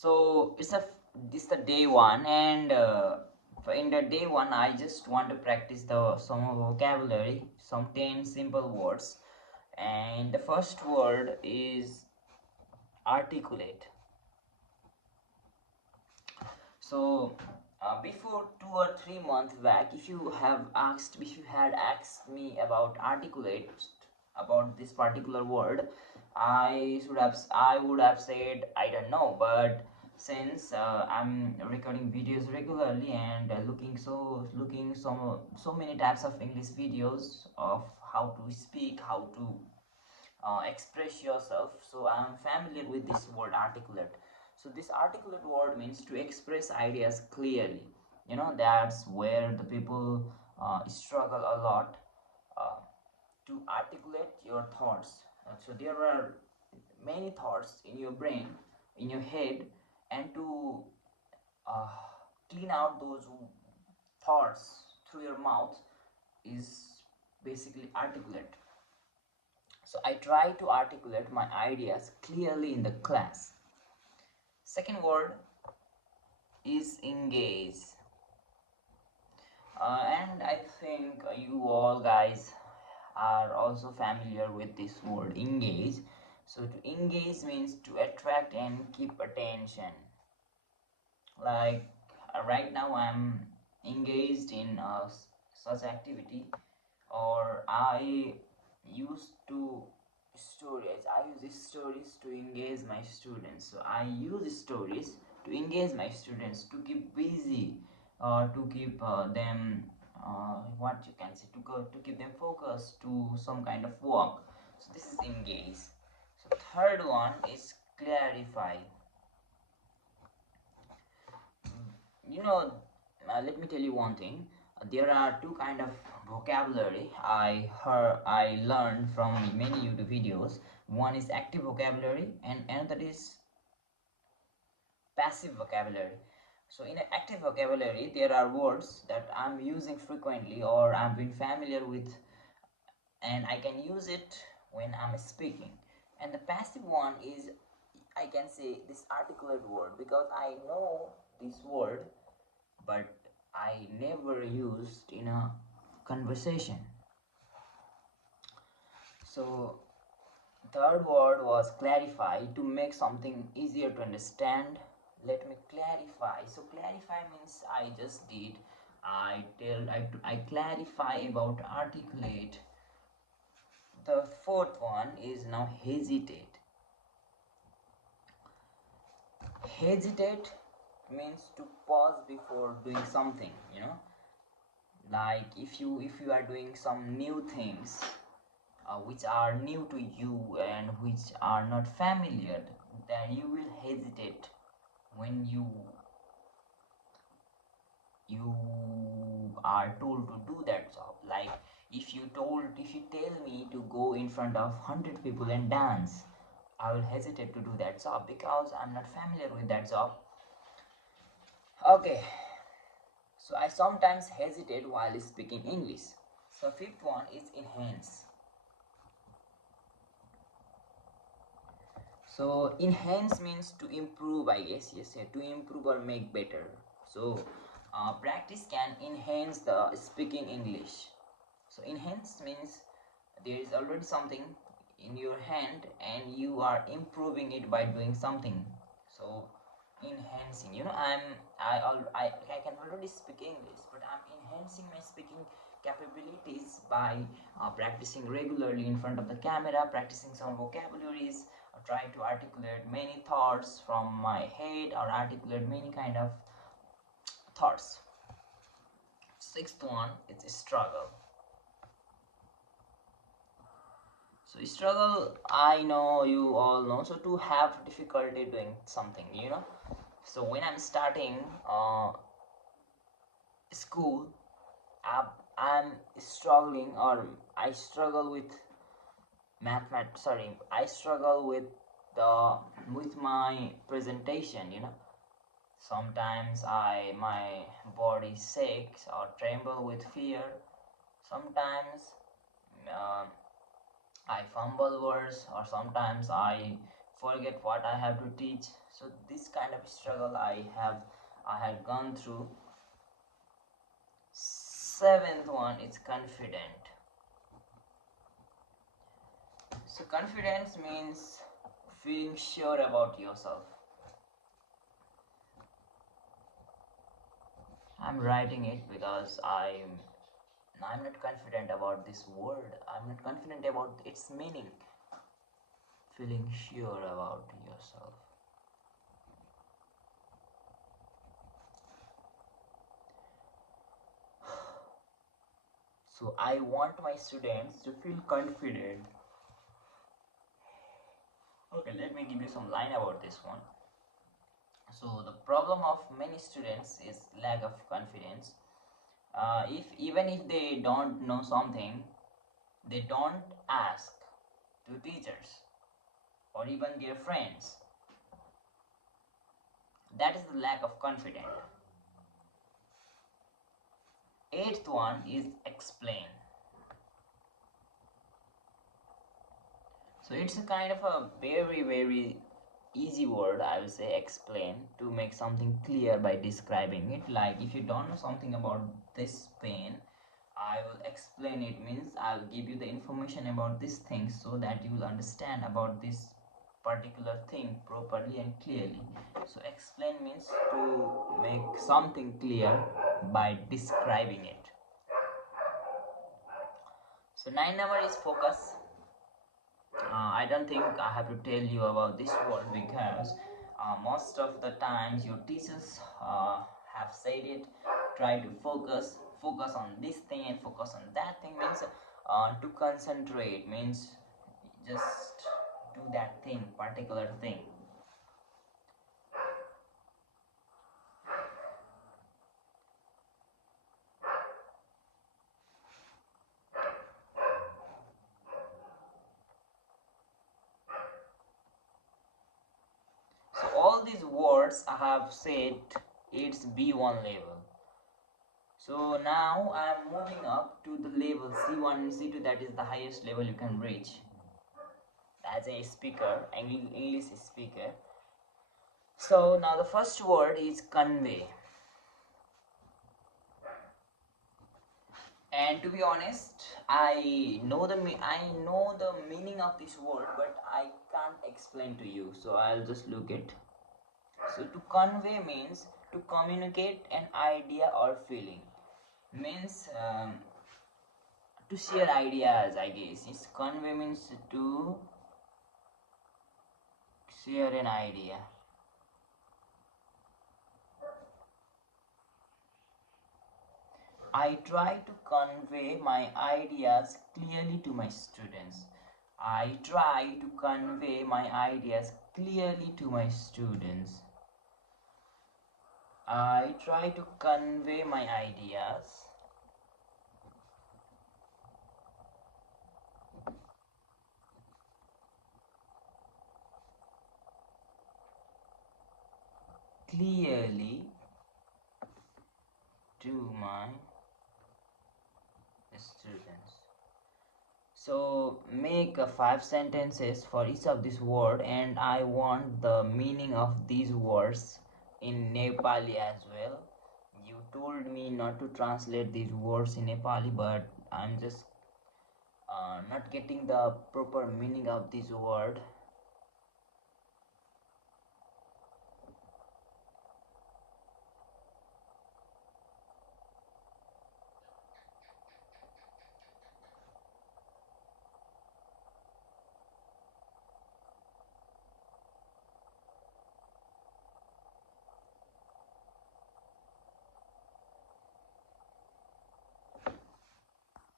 So this the day one, and in the day one I just want to practice the some vocabulary, some 10 simple words. And the first word is articulate. So before 2 or 3 months back, if you had asked me about articulate, about this particular word, I would have said I don't know. But since I'm recording videos regularly and looking so many types of English videos of how to speak, how to express yourself, so I am familiar with this word articulate. So this articulate word means to express ideas clearly. That's where the people struggle a lot, uh, to articulate your thoughts. So there are many thoughts in your brain, in your head, and to uh, clean out those thoughts through your mouth is basically articulate. So I try to articulate my ideas clearly in the class. Second word is engage. And I think you all guys are also familiar with this word engage. So to engage means to attract and keep attention. Like right now I'm engaged in such activity, or I used to stories. I use these stories to engage my students. So I use stories to engage my students, to keep busy, to keep them what you can say, to keep them focused to some kind of work. So this is engage. So third one is clarify. Let me tell you one thing. There are two kind of vocabulary I learned from many YouTube videos. One is active vocabulary and another is passive vocabulary. So in active vocabulary, there are words that I'm using frequently or I've been familiar with, and I can use it when I'm speaking. And the passive one is, I can say, this articulate word, because I know this word but I never used in a conversation. So third word was clarify, to make something easier to understand. Let me clarify. So clarify means I just did. I clarify about articulate. The fourth one is now hesitate. Hesitate means to pause before doing something, like if you are doing some new things, which are new to you and which are not familiar, then you will hesitate when you are told to do that job. Like if you tell me to go in front of 100 people and dance, I will hesitate to do that job because I'm not familiar with that job. Okay, so I sometimes hesitate while speaking English. So fifth one is enhance. So enhance means to improve, I guess. Yes, yeah, to improve or make better. So practice can enhance the speaking English. So enhance means there is already something in your hand and you are improving it by doing something. So enhancing, I can already speak English, but I'm enhancing my speaking capabilities by practicing regularly in front of the camera, practicing some vocabularies, or trying to articulate many thoughts from my head, or articulate many kind of thoughts. Sixth one is struggle. So struggle, I know you all know. So to have difficulty doing something, So when I'm starting school, I'm struggling, or I struggle with mathematics. Sorry, I struggle the with my presentation. Sometimes my body shakes or tremble with fear. Sometimes I fumble words, or sometimes I forget what I have to teach. So this kind of struggle I had gone through. Seventh one is confident. So confidence means feeling sure about yourself. I'm writing it because I'm not confident about this word. I'm not confident about its meaning. Feeling sure about yourself. So I want my students to feel confident. Okay, let me give you some line about this one. So the problem of many students is lack of confidence. If even if they don't know something, they don't ask to teachers or even their friends. That is the lack of confidence. Eighth one is explain. So it's a kind of a very easy word, I will say, explain, to make something clear by describing it. Like if you don't know something about this pen, I will explain it, means I'll give you the information about this thing so that you will understand about this particular thing properly and clearly. So explain means to make something clear by describing it. So 9 number is focus. I don't think I have to tell you about this word because most of the times your teachers have said it. Try to focus on this thing and focus on that thing, means to concentrate, means just do that thing, particular thing. So all these words I have said, it's B1 level. So now I am moving up to the level C1 and C2, that is the highest level you can reach as a speaker, English speaker. So now the first word is convey. And to be honest, I know the meaning of this word, but I can't explain to you. So I'll just look it. So to convey means to communicate an idea or feeling. Means to share ideas, I guess. It's convey means to share an idea. I try to convey my ideas clearly to my students. I try to convey my ideas clearly to my students. I try to convey my ideas clearly to my students. So make 5 sentences for each of these words, and I want the meaning of these words in Nepali as well. You told me not to translate these words in Nepali, but I'm just not getting the proper meaning of this word.